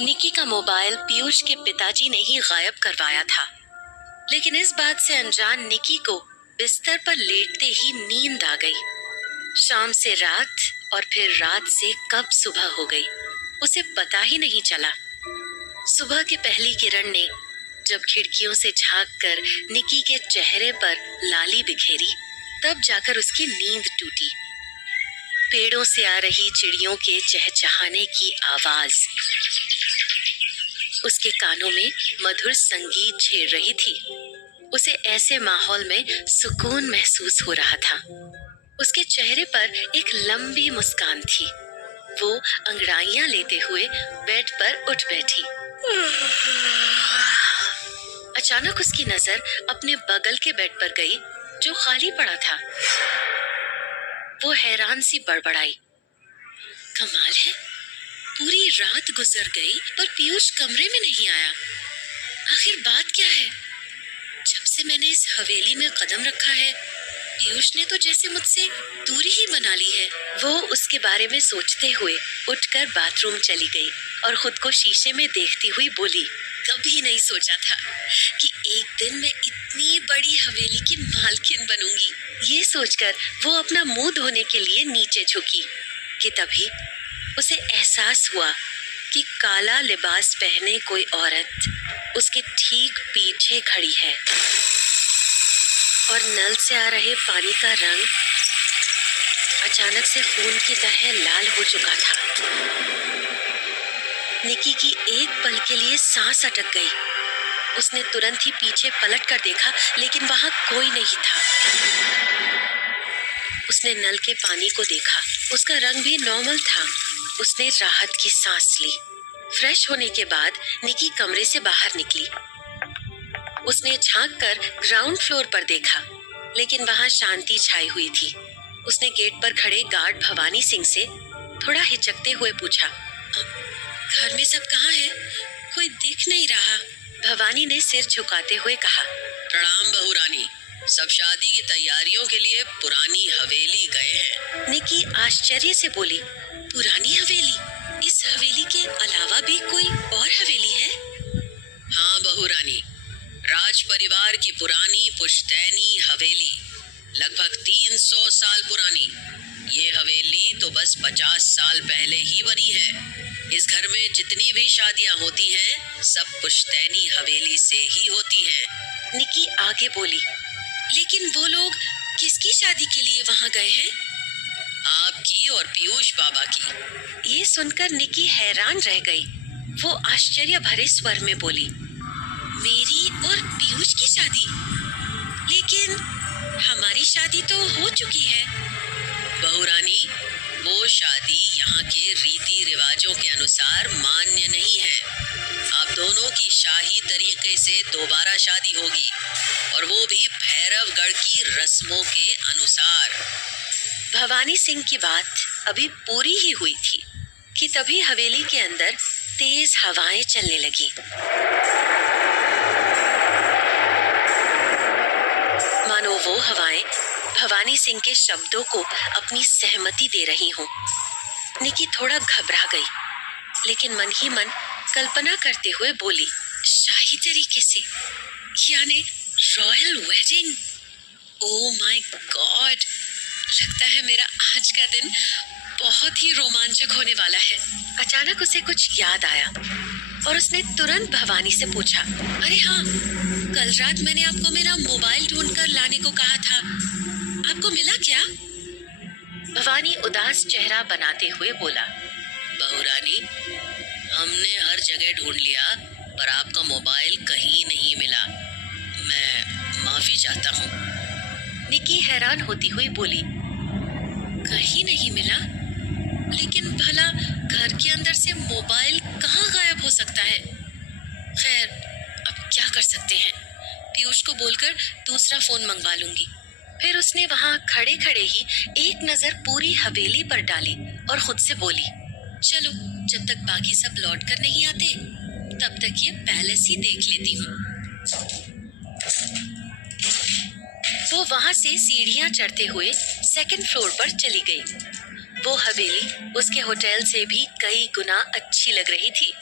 निकी का मोबाइल पीयूष के पिताजी ने ही गायब करवाया था, लेकिन इस बात से अनजान निकी को बिस्तर पर लेटते ही नींद आ गई। शाम से रात और फिर रात से कब सुबह हो गई, उसे पता ही नहीं चला। सुबह की पहली किरण ने जब खिड़कियों से झांककर निकी के चेहरे पर लाली बिखेरी, तब जाकर उसकी नींद टूटी। पेड़ों से आ रही चिड़ियों के चहचहाने की आवाज उसके कानों में मधुर संगीत छेड़ रही थी। उसे ऐसे माहौल में सुकून महसूस हो रहा था। उसके चेहरे पर एक लंबी मुस्कान थी। वो अंगड़ाइयां लेते हुए बेड पर उठ बैठी। अचानक उसकी नजर अपने बगल के बेड पर गई, जो खाली पड़ा था। वो हैरान सी बड़बड़ाई, कमाल है, पूरी रात गुजर गई पर पीयूष कमरे में नहीं आया। आखिर बात क्या है? जब से मैंने इस हवेली में कदम रखा है, पीयूष ने तो जैसे मुझसे दूरी ही बना ली है। वो उसके बारे में सोचते हुए उठकर बाथरूम चली गई और खुद को शीशे में देखती हुई बोली, कभी नहीं सोचा था कि एक दिन मैं इतनी बड़ी हवेली की मालकिन बनूंगी। ये सोचकर वो अपना मुंह धोने के लिए नीचे झुकी कि तभी उसे एहसास हुआ कि काला लिबास पहने कोई औरत उसके ठीक पीछे खड़ी है और नल से आ रहे पानी का रंग अचानक से खून की तरह लाल हो चुका था। निकी की एक पल के लिए सांस अटक गई। उसने तुरंत ही पीछे पलट कर देखा, लेकिन वहां कोई नहीं था। उसने नल के पानी को देखा, उसका रंग भी नॉर्मल था। उसने राहत की सांस ली। फ्रेश होने के बाद निकी कमरे से बाहर निकली। उसने झांककर ग्राउंड फ्लोर पर देखा, लेकिन वहां शांति छाई हुई थी। उसने गेट पर खड़े गार्ड भवानी सिंह से थोड़ा हिचकते हुए पूछा, घर में सब कहाँ है? कोई दिख नहीं रहा। भवानी ने सिर झुकाते हुए कहा, प्रणाम बहू रानी, सब शादी की तैयारियों के लिए पुरानी हवेली गए हैं। निकी आश्चर्य से बोली, पुरानी हवेली? इस हवेली के अलावा भी कोई और हवेली है? हाँ बहू रानी, राज परिवार की पुरानी पुश्तैनी हवेली, लगभग 300 साल पुरानी। ये हवेली तो बस 50 साल पहले ही बनी है। इस घर में जितनी भी शादियां होती हैं, सब पुश्तैनी हवेली से ही होती हैं। निकी आगे बोली, लेकिन वो लोग किसकी शादी के लिए वहां गए हैं? आपकी और पीयूष बाबा की। ये सुनकर निकी हैरान रह गई। वो आश्चर्य भरे स्वर में बोली, मेरी और पीयूष की शादी? लेकिन हमारी शादी तो हो चुकी है। बहू रानी, वो शादी यहाँ के रीति रिवाजों के अनुसार मान्य नहीं है। आप दोनों की शाही तरीके से दोबारा शादी होगी, और वो भी भैरवगढ़ की रस्मों के अनुसार। भवानी सिंह की बात अभी पूरी ही हुई थी कि तभी हवेली के अंदर तेज हवाएं चलने लगी। मानो वो हवाएं भवानी सिंह के शब्दों को अपनी सहमति दे रही हों। निकी थोड़ा घबरा गई, लेकिन मन ही मन कल्पना करते हुए बोली, शाही तरीके से, यानी royal wedding. Oh my God, लगता है मेरा आज का दिन बहुत ही रोमांचक होने वाला है। अचानक उसे कुछ याद आया और उसने तुरंत भवानी से पूछा, अरे हाँ, कल रात मैंने आपको मेरा मोबाइल ढूंढकर लाने को कहा था, आपको मिला क्या? भवानी उदास चेहरा बनाते हुए बोला, बहू रानी, हमने हर जगह ढूंढ लिया, पर आपका मोबाइल कहीं नहीं मिला। मैं माफी चाहता हूँ। निकी हैरान होती हुई बोली, कहीं नहीं मिला? लेकिन भला घर के अंदर से मोबाइल कहाँ गायब हो सकता है? खैर, अब क्या कर सकते हैं? पीयूष को बोलकर दूसरा फोन मंगवा लूंगी। फिर उसने वहां खड़े खड़े ही एक नजर पूरी हवेली पर डाली और खुद से बोली, चलो, जब तक बाकी सब लौट कर नहीं आते, तब तक ये पैलेस ही देख लेती हूँ। वो वहां से सीढ़ियां चढ़ते हुए सेकंड फ्लोर पर चली गई। वो हवेली उसके होटल से भी कई गुना अच्छी लग रही थी।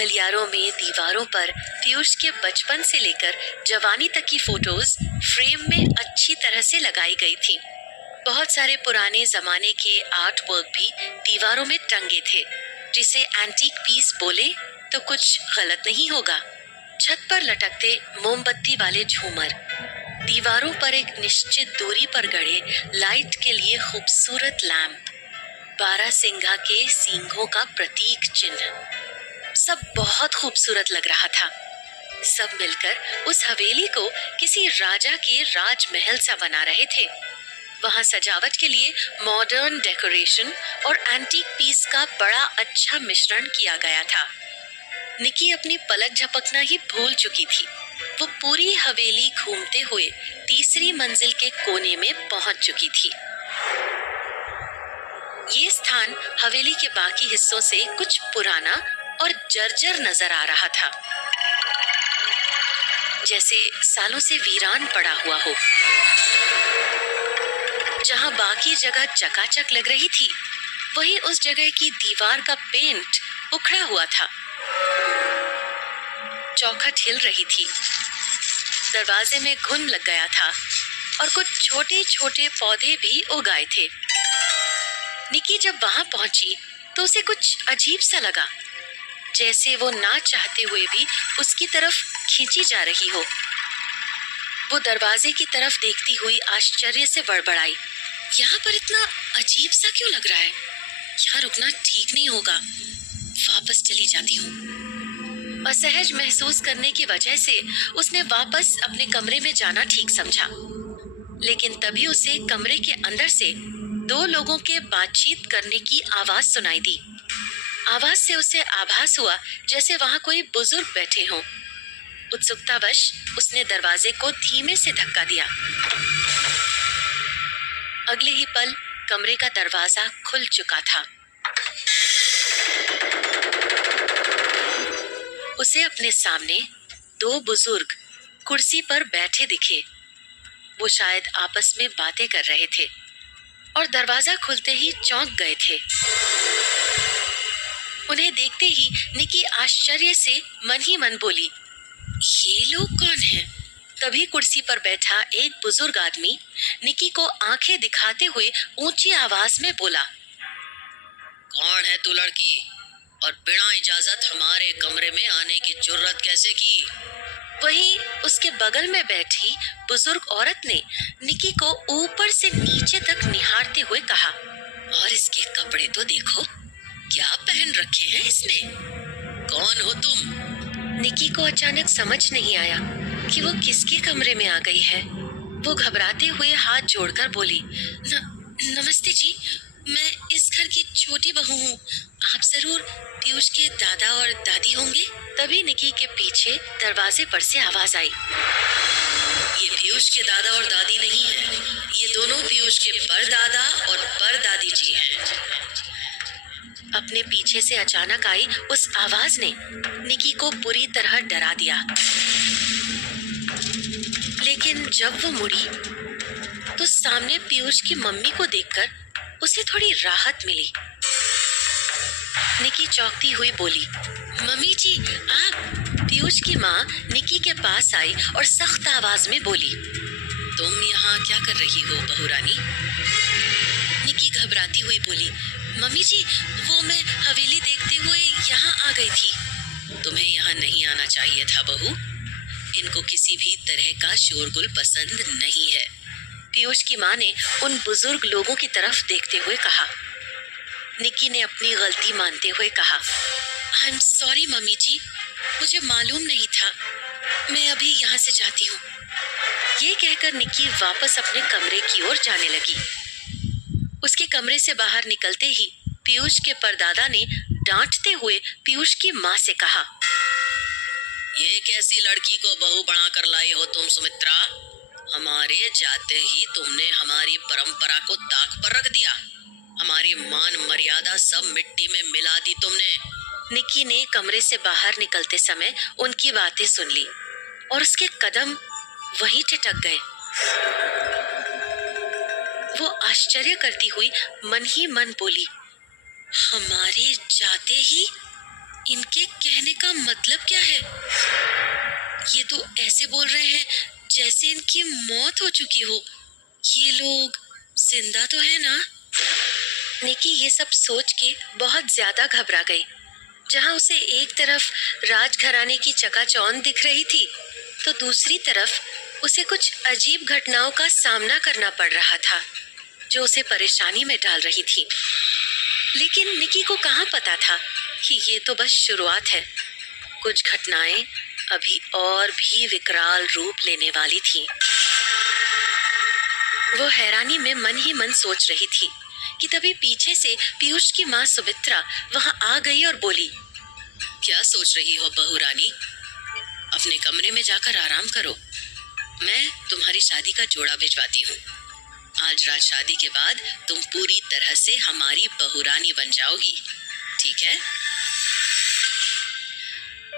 गलियारों में दीवारों पर पीयूष के बचपन से लेकर जवानी तक की फोटोज फ्रेम में अच्छी तरह से लगाई गई थी। बहुत सारे पुराने जमाने के आर्ट वर्क भी दीवारों में टंगे थे, जिसे एंटीक पीस बोले तो कुछ गलत नहीं होगा। छत पर लटकते मोमबत्ती वाले झूमर, दीवारों पर एक निश्चित दूरी पर गड़े लाइट के लिए खूबसूरत लैंप, बारहसिंघा के सींगों का प्रतीक चिन्ह, सब बहुत खूबसूरत लग रहा था। सब मिलकर उस हवेली को किसी राजा के राजमहल सा बना रहे थे। वहां सजावट के लिए मॉडर्न डेकोरेशन और एंटीक पीस का बड़ा अच्छा मिश्रण किया गया था। निकी अपनी पलक झपकना ही भूल चुकी थी। वो पूरी हवेली घूमते हुए तीसरी मंजिल के कोने में पहुंच चुकी थी। ये स्थान हवेली के बाकी हिस्सों से कुछ पुराना और जर्जर नजर आ रहा था, जैसे सालों से वीरान पड़ा हुआ हो। जहां बाकी जगह चकाचक लग रही थी, वहीं उस जगह की दीवार का पेंट उखड़ा हुआ था। चौखट हिल रही थी, दरवाजे में घुन लग गया था और कुछ छोटे छोटे पौधे भी उगाए थे। निकी जब वहां पहुंची तो उसे कुछ अजीब सा लगा, जैसे वो ना चाहते हुए भी उसकी तरफ खींची जा रही हो। वो दरवाजे की तरफ देखती हुई आश्चर्य से बड़बड़ाई, यहाँ पर इतना अजीब सा क्यों लग रहा है? यहाँ रुकना ठीक नहीं होगा, वापस चली जाती हूँ। असहज महसूस करने की वजह से उसने वापस अपने कमरे में जाना ठीक समझा, लेकिन तभी उसे कमरे के अंदर से दो लोगों के बातचीत करने की आवाज सुनाई दी। आवाज से उसे आभास हुआ जैसे वहां कोई बुजुर्ग बैठे हों। उत्सुकतावश उसने दरवाजे को धीमे से धक्का दिया। अगले ही पल कमरे का दरवाजा खुल चुका था। उसे अपने सामने दो बुजुर्ग कुर्सी पर बैठे दिखे। वो शायद आपस में बातें कर रहे थे और दरवाजा खुलते ही चौंक गए थे। उन्हें देखते ही निकी आश्चर्य से मन ही मन बोली, ये लोग कौन हैं? तभी कुर्सी पर बैठा एक बुजुर्ग आदमी निकी को आंखें दिखाते हुए ऊंची आवाज में बोला, कौन है तू लड़की, और बिना इजाजत हमारे कमरे में आने की जुर्रत कैसे की? वहीं उसके बगल में बैठी बुजुर्ग औरत ने निकी को ऊपर से नीचे तक निहारते हुए कहा, और इसके कपड़े तो देखो, क्या पहन रखे हैं इसने? कौन हो तुम? निकी को अचानक समझ नहीं आया कि वो किसके कमरे में आ गई है। वो घबराते हुए हाथ जोड़कर बोली, नमस्ते जी, मैं इस घर की छोटी बहू हूँ। आप जरूर पीयूष के दादा और दादी होंगे। तभी निकी के पीछे दरवाजे पर से आवाज आई, ये पीयूष के दादा और दादी नहीं है, ये दोनों पीयूष के परदादा और परदादी जी हैं। अपने पीछे से अचानक आई उस आवाज ने निकी को पूरी तरह डरा दिया। लेकिन जब वो मुड़ी तो सामने पीयूष की मम्मी को देखकर उसे थोड़ी राहत मिली। निकी चौंकती हुई बोली, मम्मी जी आप? पीयूष की माँ निकी के पास आई और सख्त आवाज में बोली, तुम यहाँ क्या कर रही हो बहू रानी? निकी घबराती हुई बोली, मम्मी जी वो मैं हवेली देखते हुए यहाँ आ गई थी। तुम्हें यहाँ नहीं आना चाहिए था बहू, इनको किसी भी तरह का शोरगुल पसंद नहीं है। पीयूष की माँ ने उन बुजुर्ग लोगों की तरफ देखते हुए कहा। निकी ने अपनी गलती मानते हुए कहा, आई एम सॉरी मम्मी जी, मुझे मालूम नहीं था, मैं अभी यहाँ से जाती हूँ। ये कहकर निकी वापस अपने कमरे की ओर जाने लगी। उसके कमरे से बाहर निकलते ही पीयूष के परदादा ने डांटते हुए पीयूष की माँ से कहा, ये कैसी लड़की को बहू बनाकर लाई हो तुम सुमित्रा? हमारे जाते ही तुमने हमारी परंपरा को ताक पर रख दिया, हमारी मान मर्यादा सब मिट्टी में मिला दी तुमने। निकी ने कमरे से बाहर निकलते समय उनकी बातें सुन ली और उसके कदम वहीं ठिठक गए। वो आश्चर्य करती हुई मन ही मन बोली, हमारे जाते ही? इनके कहने का इनका मतलब क्या है? ये तो ऐसे बोल रहे हैं जैसे इनकी मौत हो चुकी हो। ये लोग जिंदा तो है ना? निकी ये सब सोच के बहुत ज्यादा घबरा गई। जहां उसे एक तरफ राजघराने की चकाचौंध दिख रही थी, तो दूसरी तरफ उसे कुछ अजीब घटनाओं का सामना करना पड़ रहा था, जो उसे परेशानी में डाल रही थी। लेकिन निकी को कहाँ पता था कि ये तो बस शुरुआत है। कुछ घटनाएं अभी और भी विकराल रूप लेने वाली थी। वो हैरानी में मन ही मन सोच रही थी कि तभी पीछे से पीयूष की माँ सुमित्रा वहां आ गई और बोली, क्या सोच रही हो बहू रानी? अपने कमरे में जाकर आराम करो। मैं तुम्हारी शादी का जोड़ा भिजवाती हूँ। आज रात शादी के बाद तुम पूरी तरह से हमारी बहू रानी बन जाओगी, ठीक है?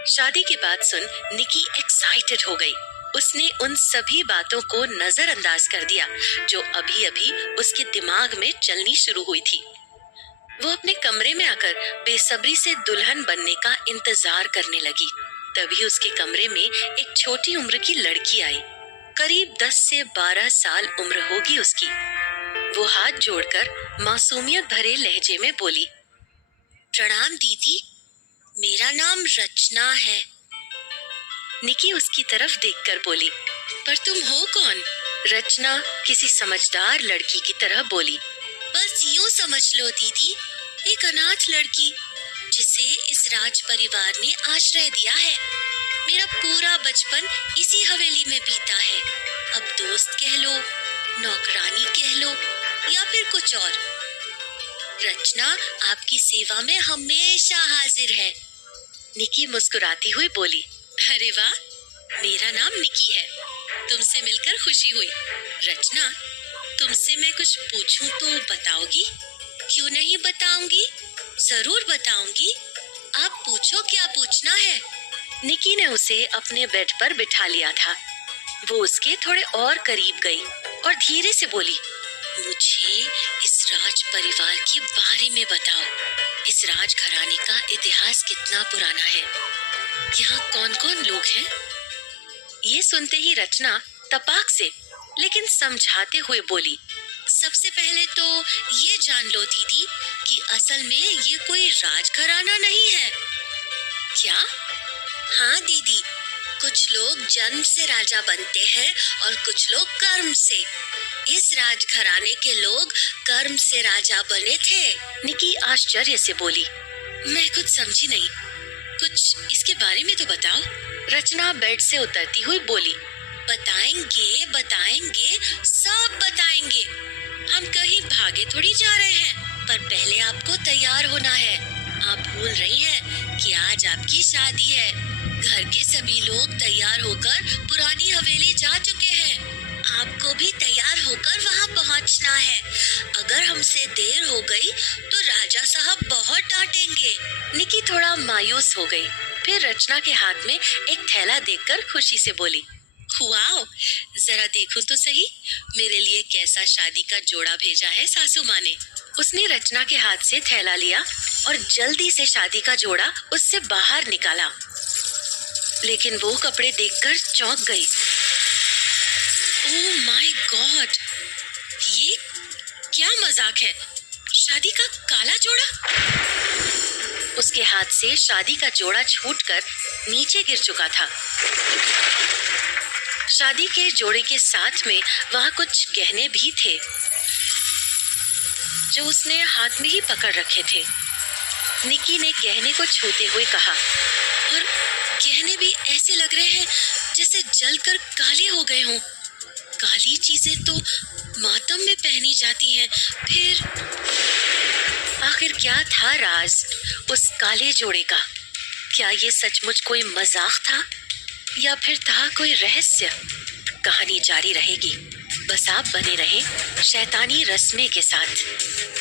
शादी की बात सुन निकी एक्साइटेड हो गई। उसने उन सभी बातों को नजरअंदाज कर दिया जो अभी अभी उसके दिमाग में चलनी शुरू हुई थी। वो अपने कमरे में आकर बेसब्री से दुल्हन बनने का इंतजार करने लगी। तभी उसके कमरे में एक छोटी उम्र की लड़की आई। करीब 10 से 12 साल उम्र होगी उसकी। वो हाथ जोड़कर मासूमियत भरे लहजे में बोली, प्रणाम दीदी, मेरा नाम रचना है। निकी उसकी तरफ देखकर बोली, पर तुम हो कौन? रचना किसी समझदार लड़की की तरह बोली, बस यूं समझ लो दीदी, एक अनाथ लड़की जिसे इस राज परिवार ने आश्रय दिया है। मेरा पूरा बचपन इसी हवेली में बीता है। अब दोस्त कह लो, नौकरानी कह लो या फिर कुछ और। रचना आपकी सेवा में हमेशा हाजिर है। निकी मुस्कुराती हुई बोली, अरे वाह, मेरा नाम निकी है। तुमसे मिलकर खुशी हुई। रचना, तुमसे मैं कुछ पूछूं तो बताओगी? क्यों नहीं बताऊंगी, जरूर बताऊंगी। आप पूछो, क्या पूछना है? निकी ने उसे अपने बेड पर बिठा लिया था। वो उसके थोड़े और करीब गई और धीरे से बोली, मुझे इस राज परिवार के बारे में बताओ। इस राज घराने का इतिहास कितना पुराना है? यहाँ कौन कौन लोग हैं? ये सुनते ही रचना तपाक से लेकिन समझाते हुए बोली, सबसे पहले तो ये जान लो दीदी कि असल में ये कोई राजघराना नहीं है। क्या? हाँ दीदी, कुछ लोग जन्म से राजा बनते हैं और कुछ लोग कर्म से। इस राजघराने के लोग कर्म से राजा बने थे। निकी आश्चर्य से बोली, मैं कुछ समझी नहीं, कुछ इसके बारे में तो बताओ। रचना बेड से उतरती हुई बोली, बताएंगे बताएंगे, सब बताएंगे। हम कहीं भागे थोड़ी जा रहे हैं, पर पहले आपको तैयार होना है। आप भूल रही हैं कि आज आपकी शादी है। घर के सभी लोग तैयार होकर पुरानी हवेली जा चुके हैं। आपको भी तैयार होकर वहाँ पहुँचना है। अगर हमसे देर हो गई तो राजा साहब बहुत डांटेंगे। निकी थोड़ा मायूस हो गई। फिर रचना के हाथ में एक थैला देखकर खुशी से बोली, वाओ, जरा देखूं तो सही, मेरे लिए कैसा शादी का जोड़ा भेजा है सासू माँ ने। उसने रचना के हाथ से थैला लिया और जल्दी से शादी का जोड़ा उससे बाहर निकाला। लेकिन वो कपड़े देखकर चौंक गई। ओह माय गॉड, ये क्या मजाक है? शादी का काला जोड़ा? उसके हाथ से शादी का जोड़ा छूटकर नीचे गिर चुका था। शादी के जोड़े के साथ में वहां कुछ गहने भी थे जो उसने हाथ में ही पकड़ रखे थे। निकी ने गहने को छूते हुए कहा, और गहने भी ऐसे लग रहे हैं जैसे जलकर काले हो गए हों। काली चीजें तो मातम में पहनी जाती हैं। फिर आखिर क्या था राज उस काले जोड़े का? क्या ये सचमुच कोई मजाक था या फिर था कोई रहस्य? कहानी जारी रहेगी। बस आप बने रहें शैतानी रस्मे के साथ।